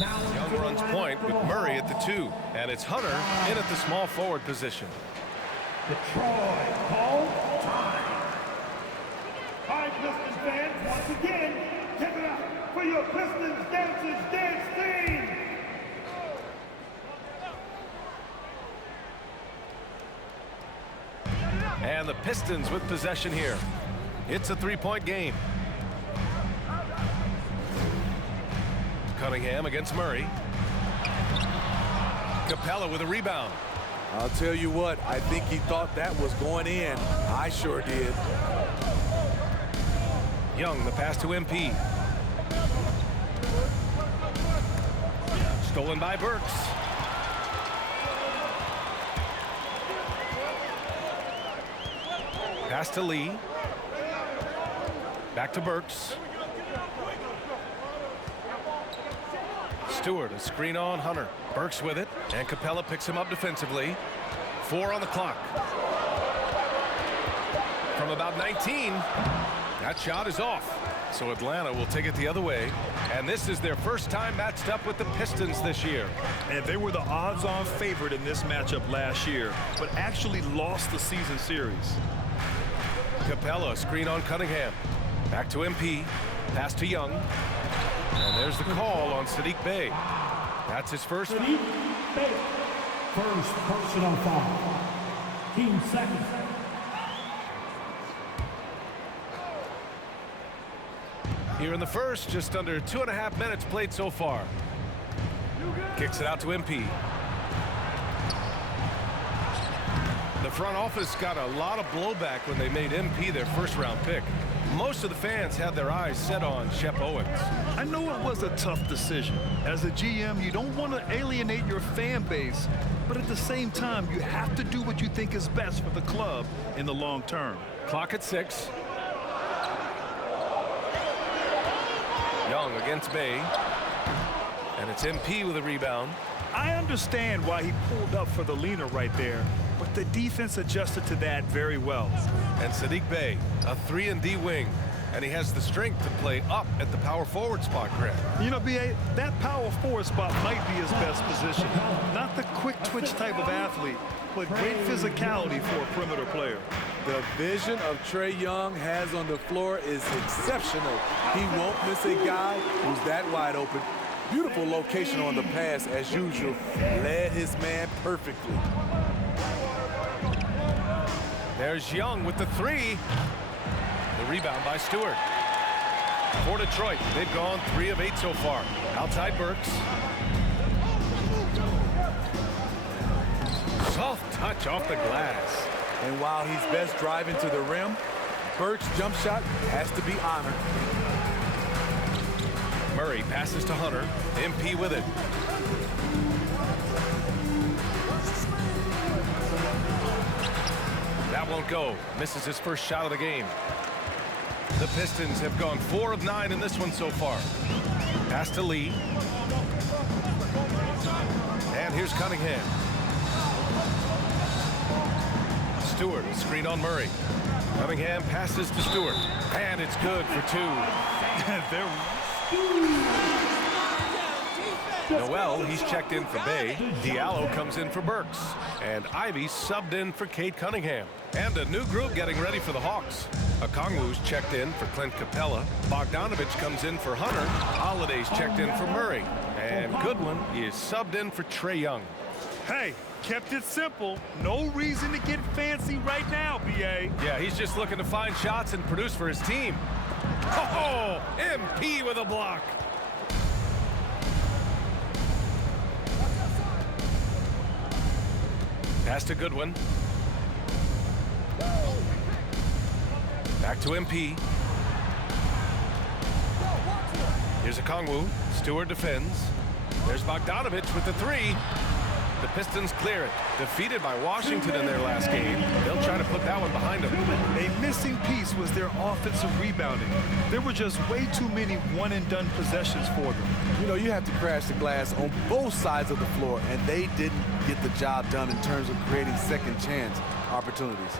Young runs point with Murray at the 2, and it's Hunter in at the small forward position. Detroit call time. Hi, Pistons fans, once again, give it up for your Pistons Dancers Dance Team. And the Pistons with possession here. It's a three-point game. Cunningham against Murray. Capella with a rebound. I'll tell you what, I think he thought that was going in. I sure did. Young, the pass to MP. Stolen by Burks. Pass to Lee. Back to Burks. Stewart, a screen on Hunter. Burks with it, and Capella picks him up defensively. 4 on the clock. From about 19, that shot is off. So Atlanta will take it the other way. And this is their first time matched up with the Pistons this year. And they were the odds-on favorite in this matchup last year, but actually lost the season series. Capella, screen on Cunningham. Back to MP. Pass to Young. And there's the call on Saddiq Bey. That's his first. Saddiq Bey. First personal foul. Team second. Here in the first, just under 2.5 minutes played so far. Kicks it out to MP. The front office got a lot of blowback when they made MP their first-round pick. Most of the fans had their eyes set on Shep Owens. I know it was a tough decision. As a GM, you don't want to alienate your fan base, but at the same time, you have to do what you think is best for the club in the long term. Clock at 6. Young against Bey. And it's MP with a rebound. I understand why he pulled up for the leaner right there, but the defense adjusted to that very well. And Saddiq Bey, a 3-and-D wing, and he has the strength to play up at the power forward spot, Greg. You know, B.A., that power forward spot might be his best position. Not the quick twitch type of athlete, but great physicality for a perimeter player. The vision of Trae Young has on the floor is exceptional. He won't miss a guy who's that wide open. Beautiful location on the pass, as usual. Led his man perfectly. There's Young with the 3. The rebound by Stewart. For Detroit, they've gone 3 of 8 so far. Outside Burks. Soft touch off the glass. And while he's best driving to the rim, Burks' jump shot has to be honored. Murray passes to Hunter. MP with it. That won't go. Misses his first shot of the game. The Pistons have gone 4 of 9 in this one so far. Pass to Lee. And here's Cunningham. Stewart, a screen on Murray. Cunningham passes to Stewart. And it's good for 2. Noel, he's checked in for Bey. Diallo comes in for Burks. And Ivy subbed in for Cade Cunningham. And a new group getting ready for the Hawks. Okongwu's checked in for Clint Capella. Bogdanovich comes in for Hunter. Holiday's checked in for Murray. And Goodwin is subbed in for Trae Young. Hey, kept it simple. No reason to get fancy right now, B.A. Yeah, he's just looking to find shots and produce for his team. Oh, MP with a block. Pass to Goodwin. Back to MP. Here's Okongwu. Stewart defends. There's Bogdanovich with the 3. The Pistons clear it. Defeated by Washington in their last game. They'll try to put that one behind them. A missing piece was their offensive rebounding. There were just way too many one-and-done possessions for them. You know, you have to crash the glass on both sides of the floor, and they didn't get the job done in terms of creating second chance opportunities.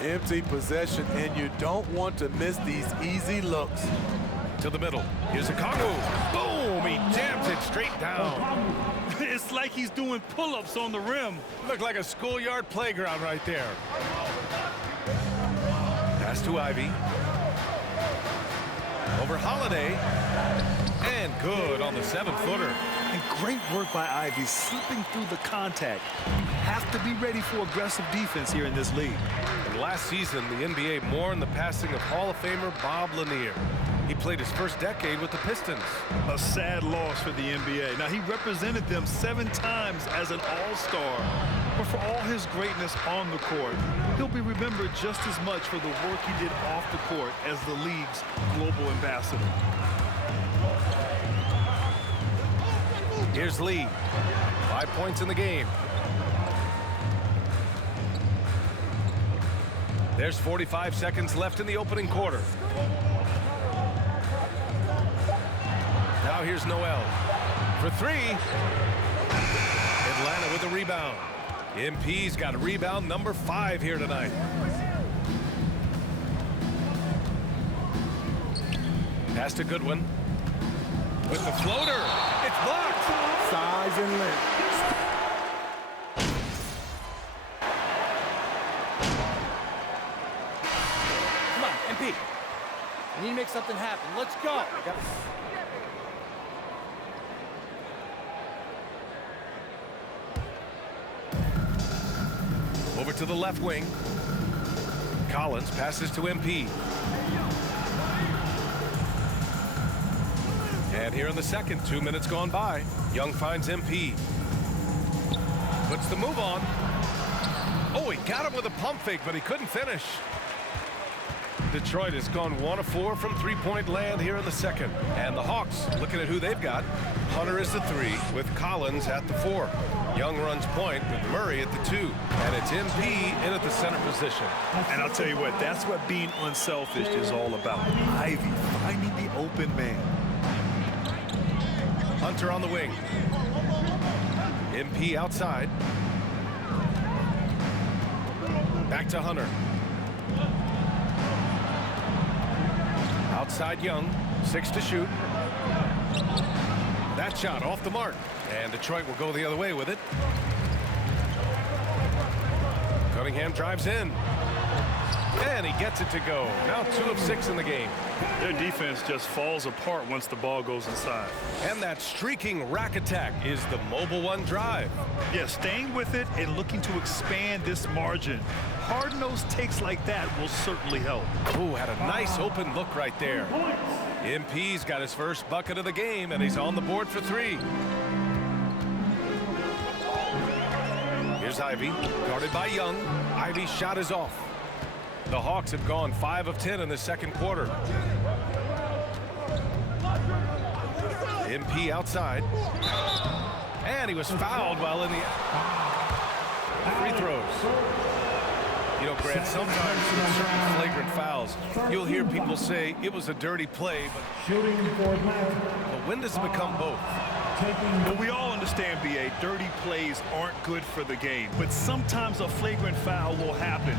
Empty possession, and you don't want to miss these easy looks. To the middle. Here's Okongwu. Boom! Ivy jams it straight down. It's like he's doing pull-ups on the rim. Looked like a schoolyard playground right there. Pass to Ivy. Over Holiday. And good on the 7-footer. And great work by Ivy, slipping through the contact. You have to be ready for aggressive defense here in this league. And last season, the NBA mourned the passing of Hall of Famer Bob Lanier. He played his first decade with the Pistons. A sad loss for the NBA. Now, he represented them 7 times as an all-star. But for all his greatness on the court, he'll be remembered just as much for the work he did off the court as the league's global ambassador. Here's Lee. 5 points in the game. There's 45 seconds left in the opening quarter. Now here's Noel for 3. Atlanta with a rebound. MP's got a rebound number 5 here tonight. Pass to Goodwin. With the floater. It's blocked. Size and length. Come on, MP. We need to make something happen. Let's go. Over to the left wing. Collins passes to MP. And here in the second, 2 minutes gone by. Young finds MP. Puts the move on. Oh, he got him with a pump fake, but he couldn't finish. Detroit has gone 1 of 4 from three-point land here in the second. And the Hawks, looking at who they've got. Hunter is the 3 with Collins at the 4. Young runs point with Murray at the 2. And it's MP in at the center position. And I'll tell you what, that's what being unselfish is all about. Ivy finding the open man. Hunter on the wing. MP outside. Back to Hunter. Outside Young. 6 to shoot. That shot off the mark. And Detroit will go the other way with it. Cunningham drives in. And he gets it to go. Now 2 of 6 in the game. Their defense just falls apart once the ball goes inside. And that streaking rack attack is the Mobile One drive. Yeah, staying with it and looking to expand this margin. Hard-nosed takes like that will certainly help. Ooh, had a nice open look right there. MP's got his first bucket of the game, and he's on the board for 3. Here's Ivy, guarded by Young. Ivy's shot is off. The Hawks have gone 5 of 10 in the second quarter. MP outside. And he was fouled while in the free throws. You know, Grant, sometimes in certain flagrant fouls, you'll hear people say it was a dirty play, but when does it become both? Well, we all understand, B.A., dirty plays aren't good for the game, but sometimes a flagrant foul will happen.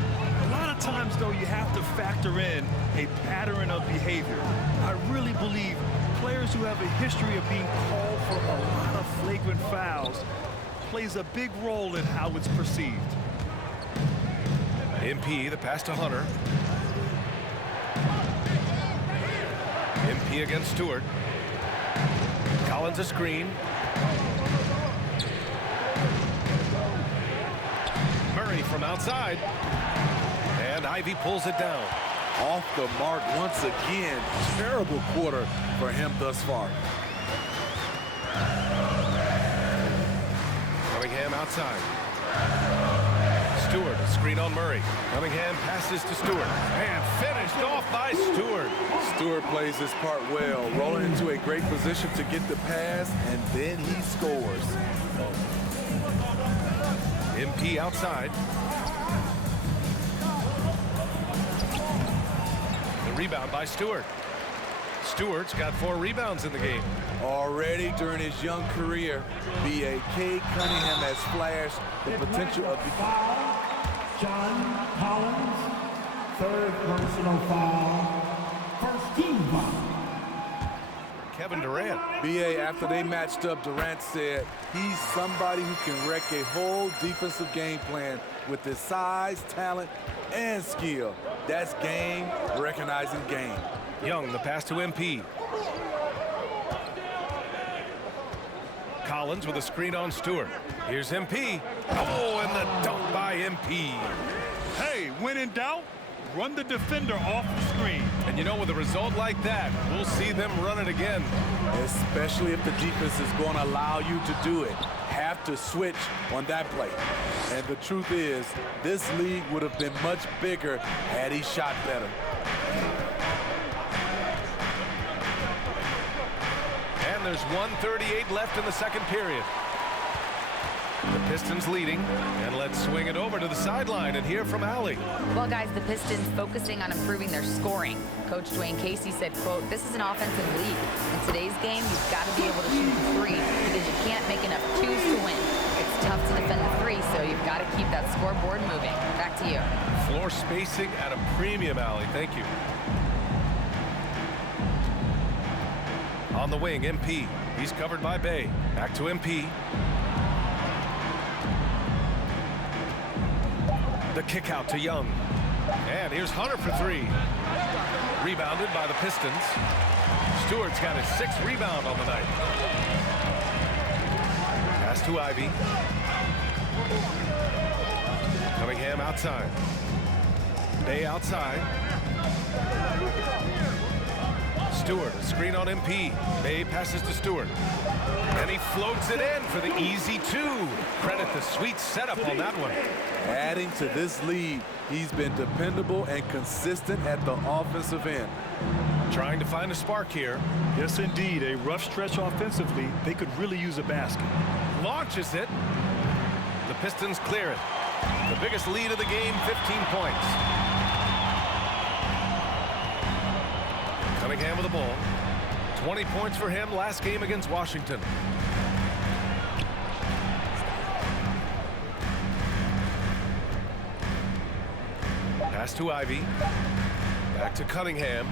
A lot of times, though, you have to factor in a pattern of behavior. I really believe players who have a history of being called for a lot of flagrant fouls plays a big role in how it's perceived. MP, the pass to Hunter. MP against Stewart. Collins a screen. Murray from outside. And Ivy pulls it down. Off the mark once again. Terrible quarter for him thus far. Cunningham outside. Stewart, a screen on Murray. Cunningham passes to Stewart. And finished off by Stewart. Stewart plays his part well, rolling into a great position to get the pass, and then he scores. MP outside. The rebound by Stewart. Stewart's got 4 rebounds in the game. Already during his young career, B.A.K. Cunningham has flashed the potential of becoming. John Collins, 3rd personal foul, 1st team foul. Kevin Durant. B.A., after they matched up, Durant said he's somebody who can wreck a whole defensive game plan with his size, talent, and skill. That's game recognizing game. Young, the pass to MP. Collins with a screen on Stewart. Here's MP. Oh, and the dunk by MP. Hey, when in doubt, run the defender off the screen. And you know, with a result like that, we'll see them run it again. Especially if the defense is going to allow you to do it. Have to switch on that play. And the truth is, this league would have been much bigger had he shot better. And there's 1:38 left in the second period. The Pistons leading, and let's swing it over to the sideline and hear from Allie. Well, guys, the Pistons focusing on improving their scoring. Coach Dwayne Casey said, quote, "This is an offensive league. In today's game, you've got to be able to shoot the three because you can't make enough twos to win. It's tough to defend the three, so you've got to keep that scoreboard moving." Back to you. Floor spacing at a premium, Allie. Thank you. On the wing, MP. He's covered by Bay. Back to MP. The kick out to Young. And here's Hunter for three. Rebounded by the Pistons. Stewart's got his 6th rebound on the night. Pass to Ivy. Cunningham outside. Bay outside. Stewart, a screen on MP. Bay passes to Stewart. And he floats it in for the easy 2. Credit the sweet setup on that one. Adding to this lead, he's been dependable and consistent at the offensive end. Trying to find a spark here. Yes, indeed. A rough stretch offensively. They could really use a basket. Launches it. The Pistons clear it. The biggest lead of the game, 15 points. Cunningham with the ball. 20 points for him last game against Washington. Pass to Ivy. Back to Cunningham.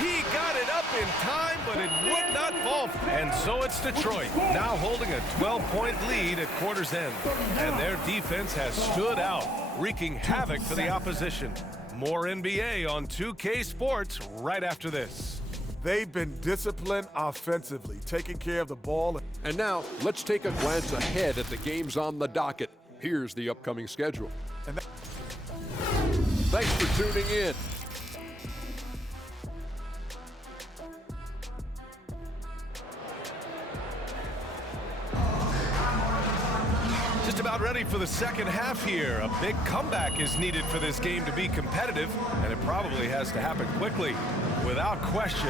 He got it up in time, but it would not fall. And so it's Detroit, now holding a 12-point lead at quarter's end. And their defense has stood out, wreaking havoc for the opposition. More NBA on 2K Sports right after this. They've been disciplined offensively, taking care of the ball. And now, let's take a glance ahead at the games on the docket. Here's the upcoming schedule. Thanks for tuning in. Just about ready for the second half here. A big comeback is needed for this game to be competitive, and it probably has to happen quickly. Without question,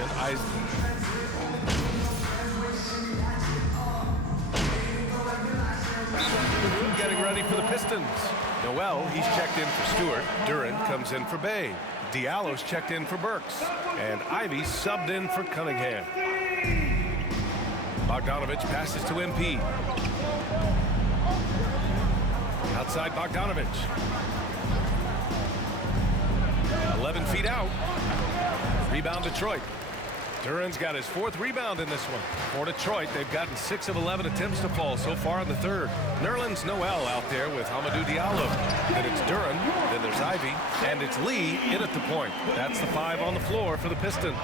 getting ready for the Pistons. Noel, he's checked in for Stewart. Duran comes in for Bay. Diallo's checked in for Burks. And Ivy subbed in for Cunningham. Bogdanovich passes to MP. Outside Bogdanovich. 11 feet out. Rebound Detroit. Duran's got his 4th rebound in this one. For Detroit, they've gotten 6 of 11 attempts to fall so far in the third. Nerlens Noel out there with Hamidou Diallo. Then it's Duran, then there's Ivy, and it's Lee in at the point. That's the 5 on the floor for the Pistons.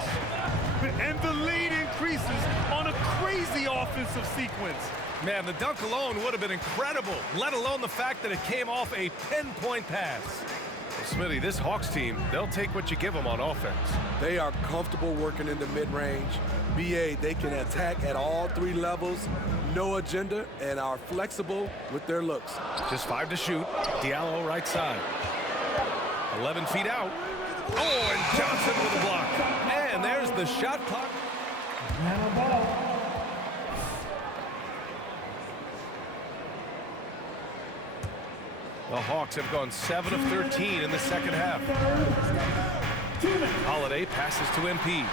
And the lead increases on a crazy offensive sequence. Man, the dunk alone would have been incredible, let alone the fact that it came off a pinpoint pass. Well, Smitty, this Hawks team, they'll take what you give them on offense. They are comfortable working in the mid-range. BA, they can attack at all 3 levels, no agenda, and are flexible with their looks. Just 5 to shoot. Diallo right side. 11 feet out. Oh, and Johnson with a block. And there's the shot clock. Now ball. The Hawks have gone 7 of 13 in the second half. Holiday passes to MP.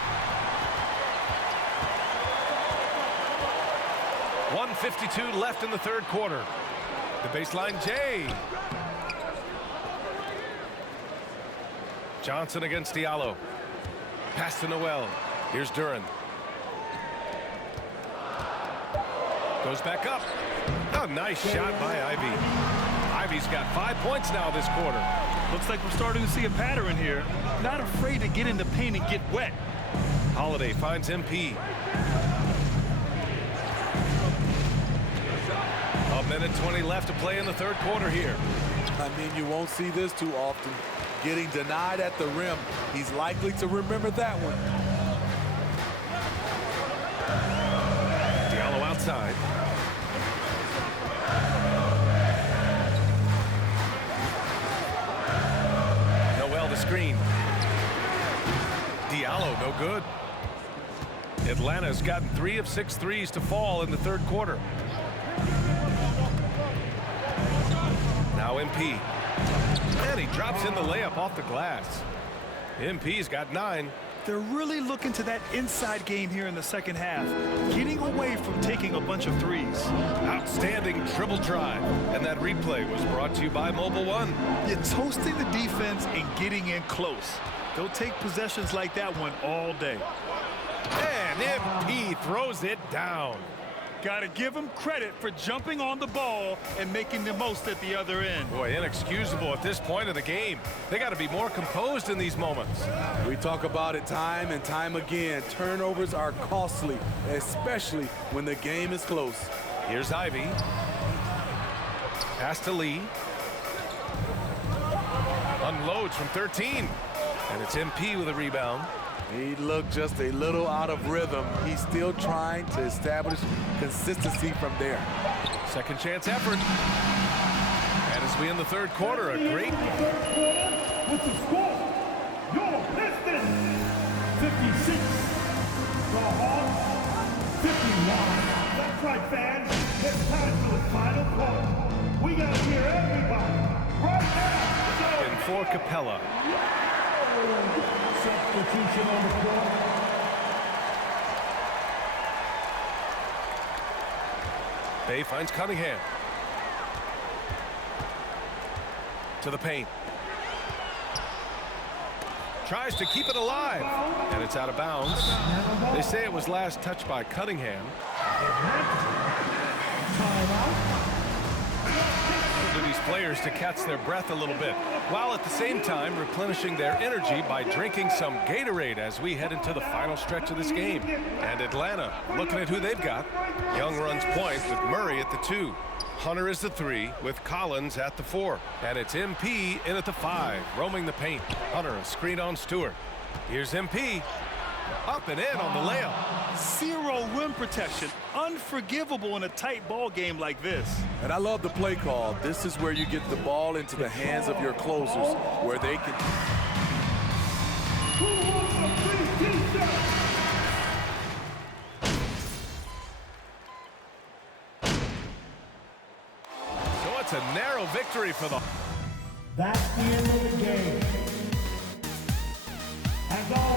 1:52 left in the third quarter. The baseline, Jay. Johnson against Diallo. Pass to Noel. Here's Duran. Goes back up. Oh, nice shot by Ivy. Ivy's got 5 points now this quarter. Looks like we're starting to see a pattern here. Not afraid to get in the paint and get wet. Holiday finds MP. A minute 20 left to play in the third quarter here. I mean, you won't see this too often. Getting denied at the rim. He's likely to remember that one. Diallo outside. Noel the screen. Diallo no good. Atlanta's gotten 3 of 6 threes to fall in the third quarter. Now MP. And he drops in the layup off the glass. MP's got 9. They're really looking to that inside game here in the second half, getting away from taking a bunch of threes. Outstanding dribble drive. And that replay was brought to you by Mobile One. You're toasting the defense and getting in close. They'll take possessions like that one all day. And MP throws it down. Got to give him credit for jumping on the ball and making the most at the other end. Boy, inexcusable at this point of the game. They got to be more composed in these moments. We talk about it time and time again. Turnovers are costly, especially when the game is close. Here's Ivy. Pass to Lee. Unloads from 13. And it's MP with a rebound. He looked just a little out of rhythm. He's still trying to establish consistency from there. Second chance effort. And as we in the third quarter, a great... With the score, your Pistons, 56. The Hawks, 51. That's right, fans. It's time for the final quarter. We got to hear everybody right now. And for Capella. Substitution on the floor. Bay finds Cunningham. To the paint. Tries to keep it alive. And it's out of bounds. They say it was last touched by Cunningham. To these players to catch their breath a little bit, while at the same time replenishing their energy by drinking some Gatorade as we head into the final stretch of this game. And Atlanta, looking at who they've got. Young runs point with Murray at the 2. Hunter is the 3 with Collins at the 4. And it's MP in at the 5, roaming the paint. Hunter a screen on Stewart. Here's MP. Up and in on the layup. 0 rim protection. Unforgivable in a tight ball game like this. And I love the play call. This is where you get the ball into the hands of your closers, where they can... So it's a narrow victory for the... That's the end of the game.